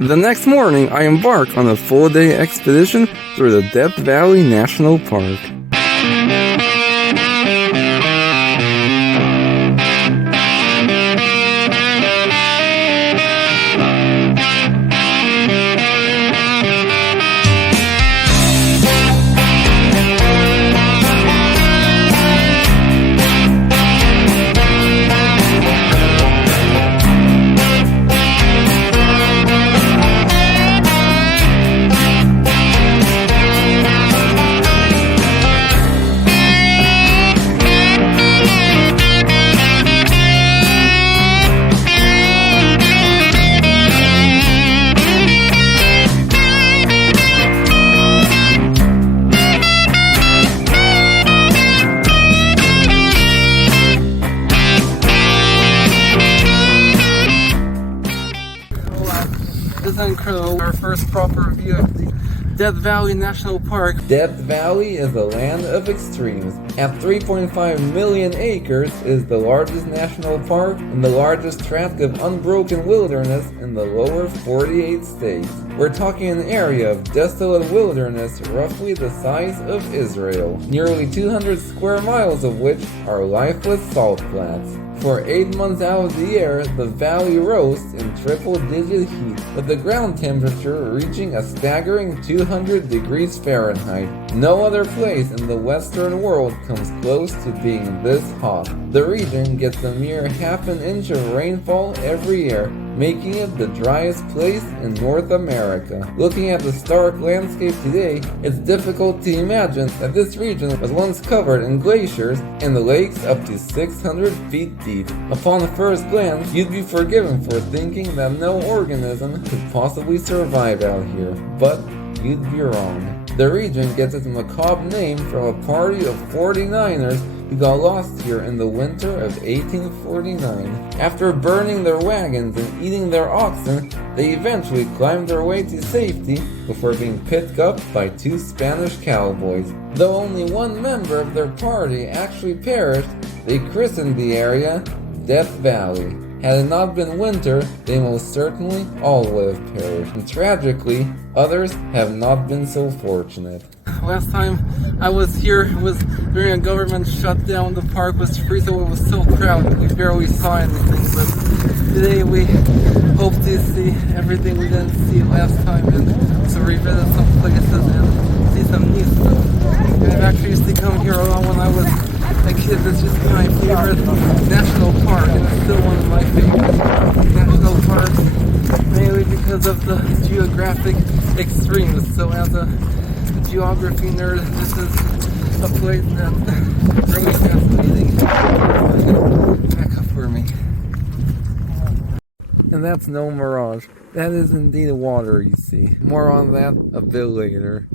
The next morning, I embark on a full-day expedition through the Death Valley National Park. This is incredible. Our first proper view of the Death Valley National Park. Death Valley is a land of extremes. At 3.5 million acres, it is the largest national park and the largest tract of unbroken wilderness in the lower 48 states. We're talking an area of desolate wilderness roughly the size of Israel, nearly 200 square miles of which are lifeless salt flats. For 8 months out of the year, the valley roasts in triple-digit heat, with the ground temperature reaching a staggering 200 degrees Fahrenheit. No other place in the Western world comes close to being this hot. The region gets a mere half an inch of rainfall every year, making it the driest place in North America. Looking at the stark landscape today, it's difficult to imagine that this region was once covered in glaciers and the lakes up to 600 feet deep. Upon first glance, you'd be forgiven for thinking that no organism could possibly survive out here, but you'd be wrong. The region gets its macabre name from a party of 49ers who got lost here in the winter of 1849. After burning their wagons and eating their oxen, they eventually climbed their way to safety before being picked up by 2 Spanish cowboys. Though only one member of their party actually perished, they christened the area Death Valley. Had it not been winter, they most certainly all would have perished. And tragically, others have not been so fortunate. Last time I was here was during a government shutdown. The park was free, so it was so crowded we barely saw anything. But today we hope to see everything we didn't see last time and to revisit some places and see some new stuff. And I've actually used to come here a lot when I was a kid. This is my favorite national park, and it's still one of my favorite national parks, mainly because of the geographic extremes. So as a geography nerd, this is a place that's really fascinating. Back up for me. And that's no mirage. That is indeed water, you see. More on that a bit later.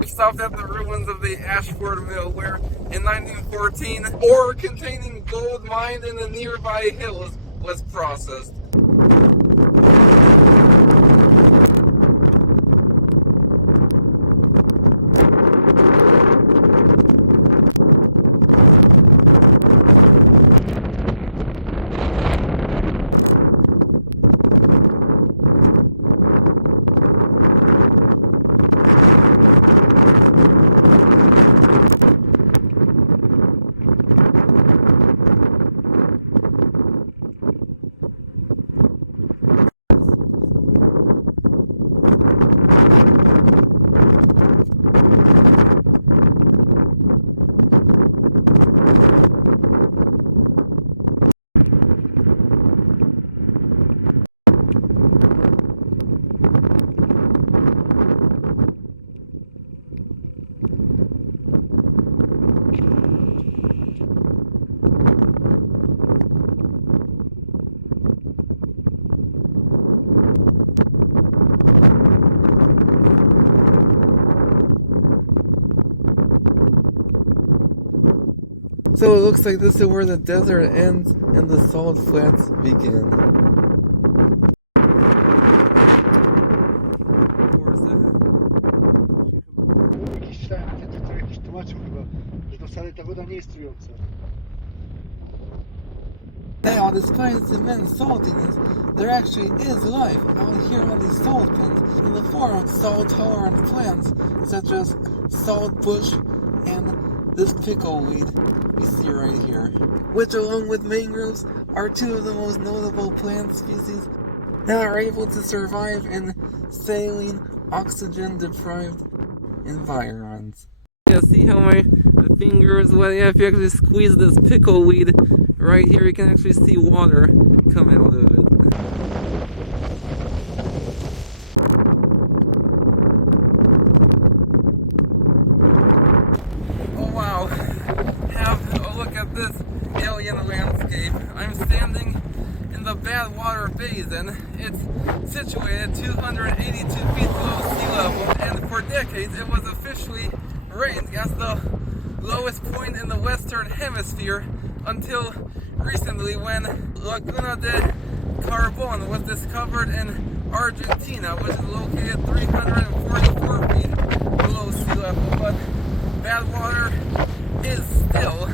We stopped at the ruins of the Ashford Mill, where in 1914, ore containing gold mined in the nearby hills was processed. So it looks like this is where the desert ends and the salt flats begin. Jakiś tłumaczył chyba, że to wcale ta woda nie jest trująca. Now, despite its immense saltiness, there actually is life out here on these salt pans in the form of salt-tolerant plants such as salt bush and this pickleweed we see right here, which along with mangroves are two of the most notable plant species that are able to survive in saline, oxygen-deprived environments. Yeah, see how my finger is wet? Yeah, if you actually squeeze this pickleweed right here, you can actually see water come out of it. Oh wow, have a look at this alien landscape. I'm standing in the Badwater Basin. It's situated 282 feet below sea level, and for decades it was officially ranked as the lowest point in the Western Hemisphere until recently when Laguna de Carbon was discovered in Argentina, which is located 344 feet below sea level. But Badwater is still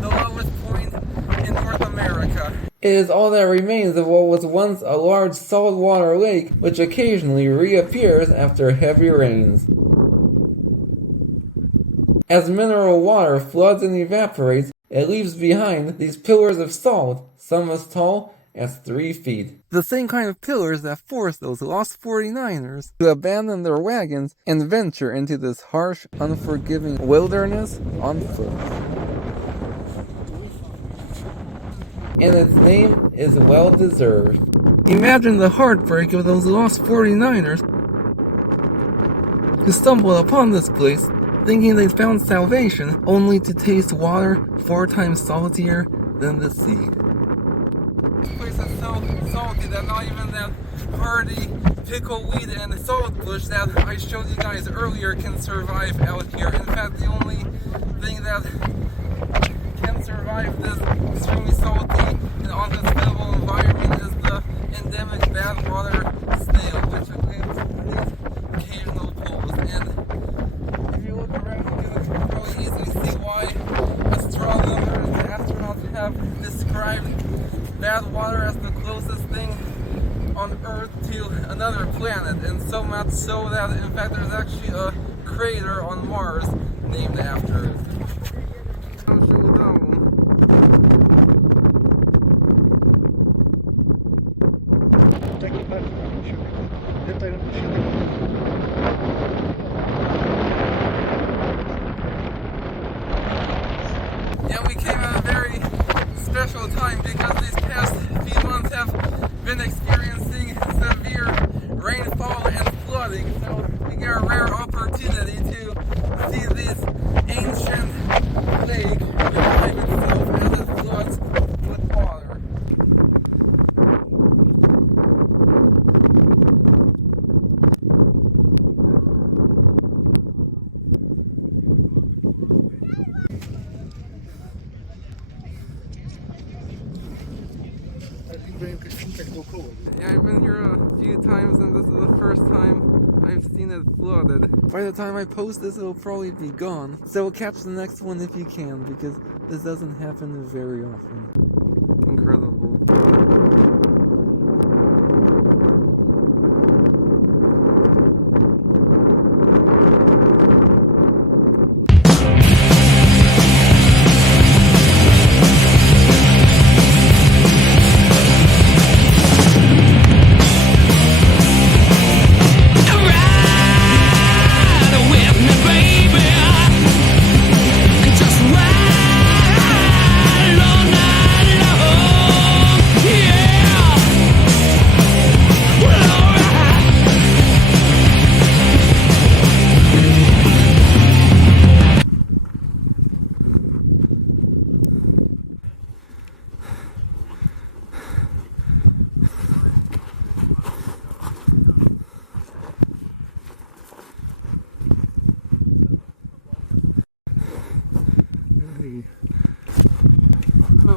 the lowest point in North America. It is all that remains of what was once a large saltwater lake, which occasionally reappears after heavy rains. As mineral water floods and evaporates, it leaves behind these pillars of salt, some as tall as 3 feet. The same kind of pillars that forced those lost 49ers to abandon their wagons and venture into this harsh, unforgiving wilderness on foot. And its name is well deserved. Imagine the heartbreak of those lost 49ers who stumbled upon this place thinking they found salvation, only to taste water 4 times saltier than the sea. This place is so salty that not even that hardy pickleweed and saltbush that I showed you guys earlier can survive out here. In fact, the only thing that can survive this extremely salty and unhospitable environment is the endemic Badwater snail, which lives in these occasional pools. And if you look around, you can really easily see why astronomers and astronauts have described Badwater as the closest thing on Earth to another planet, and so much so that in fact there's actually a crater on Mars named after it. Yeah, we came at a very special time because these past few months have been experiencing severe rainfall and flooding, so we get a rare opportunity to see this ancient lake revive itself as it floods with water. Yeah, I've been here a few times and this is the first time I've seen it flooded. By the time I post this, it'll probably be gone. So catch the next one if you can, because this doesn't happen very often. Incredible.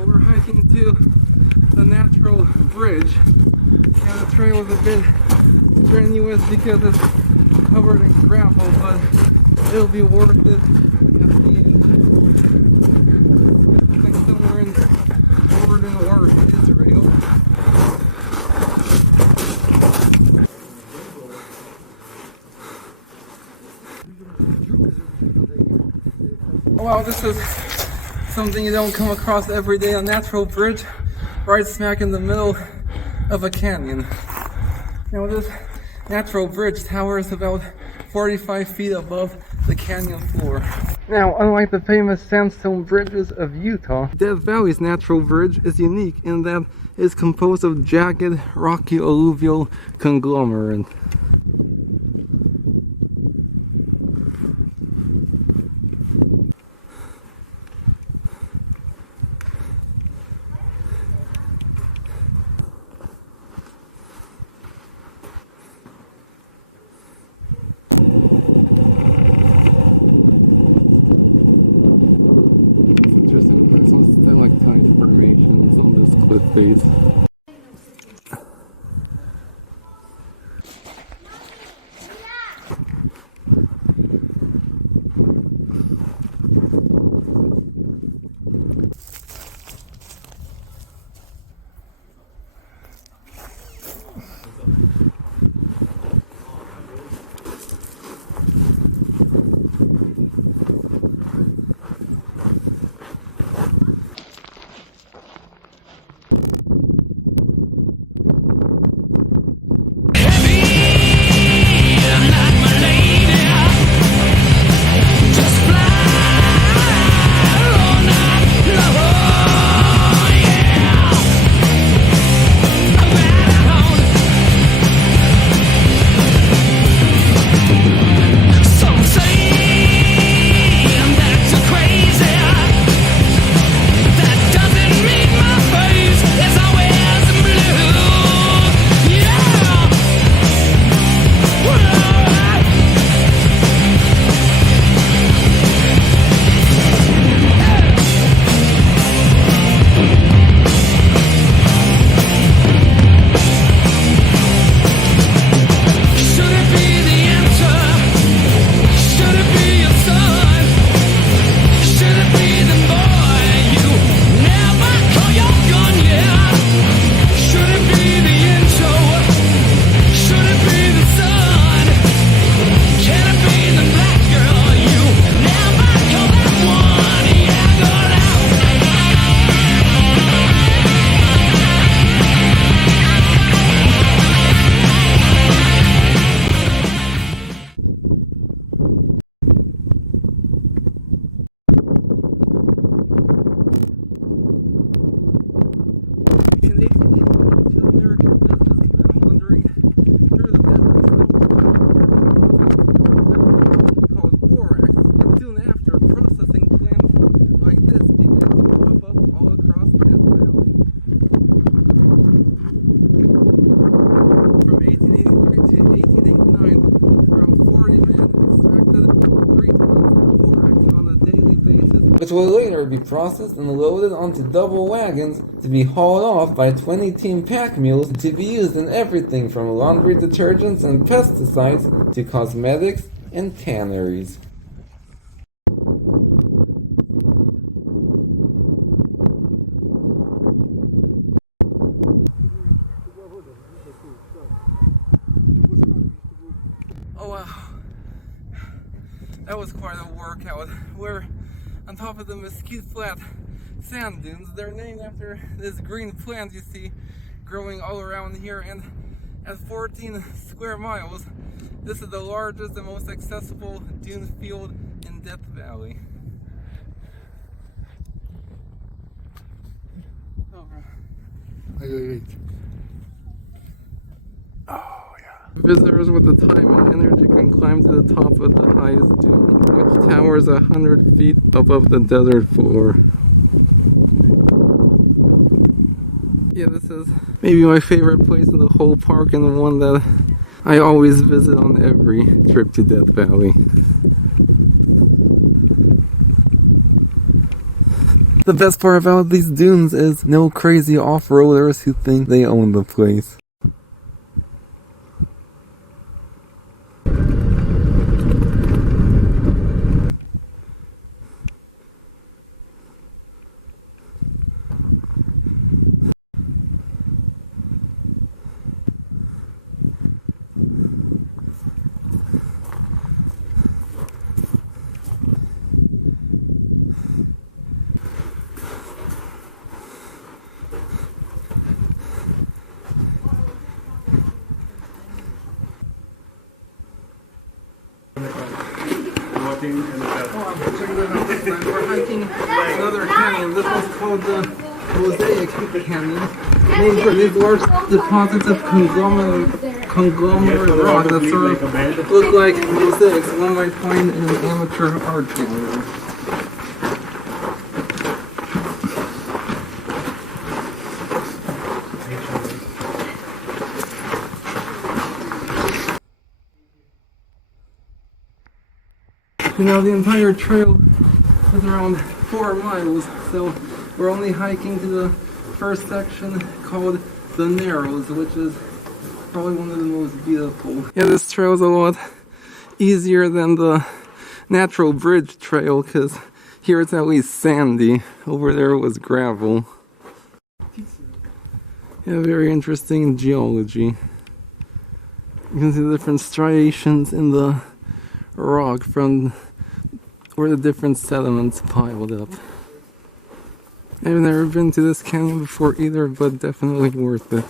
We're hiking to the natural bridge, and the trail is a bit strenuous because it's covered in gravel, but it'll be worth it at the end. Looks like somewhere in Oregon or wow, this is something you don't come across every day, a natural bridge right smack in the middle of a canyon. Now this natural bridge towers about 45 feet above the canyon floor. Now, unlike the famous sandstone bridges of Utah, Death Valley's natural bridge is unique in that it is composed of jagged, rocky alluvial conglomerate. Interesting, there's some stalactite formations on this cliff face. Which will later be processed and loaded onto double wagons to be hauled off by 20-team pack mules to be used in everything from laundry detergents and pesticides to cosmetics and tanneries. Oh wow, that was quite a workout. We're on top of the Mesquite Flat sand dunes. They're named after this green plant you see growing all around here, and at 14 square miles, this is the largest and most accessible dune field in Death Valley. Visitors with the time and energy can climb to the top of the highest dune, which towers 100 feet above the desert floor. Yeah, this is maybe my favorite place in the whole park, and the one that I always visit on every trip to Death Valley. The best part about these dunes is no crazy off-roaders who think they own the place. hiking in the desert. Oh, check this out. This time we're hiking another canyon. This one's called the Mosaic Canyon. Named for these large deposits of conglomerate rock that sort of look like mosaics one might find in an amateur art gallery. You know, the entire trail is around 4 miles, so we're only hiking to the first section called the Narrows, which is probably one of the most beautiful. Yeah, this trail is a lot easier than the natural bridge trail, because here it's at least sandy. Over there it was gravel. Yeah, very interesting geology. You can see the different striations in the rock from where the different sediments piled up. I've never been to this canyon before either, but definitely worth it.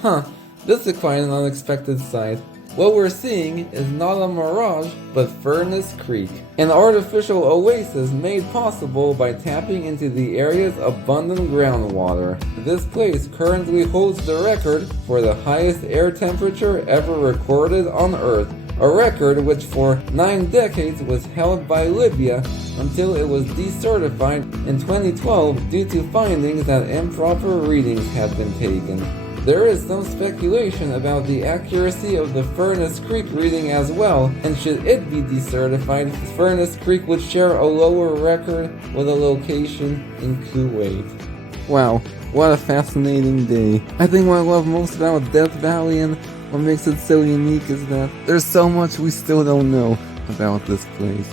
Huh, this is quite an unexpected sight. What we're seeing is not a mirage, but Furnace Creek, an artificial oasis made possible by tapping into the area's abundant groundwater. This place currently holds the record for the highest air temperature ever recorded on Earth, a record which for 9 decades was held by Libya until it was decertified in 2012 due to findings that improper readings had been taken. There is some speculation about the accuracy of the Furnace Creek reading as well, and should it be decertified, Furnace Creek would share a lower record with a location in Kuwait. Wow, what a fascinating day. I think what I love most about Death Valley and what makes it so unique is that there's so much we still don't know about this place.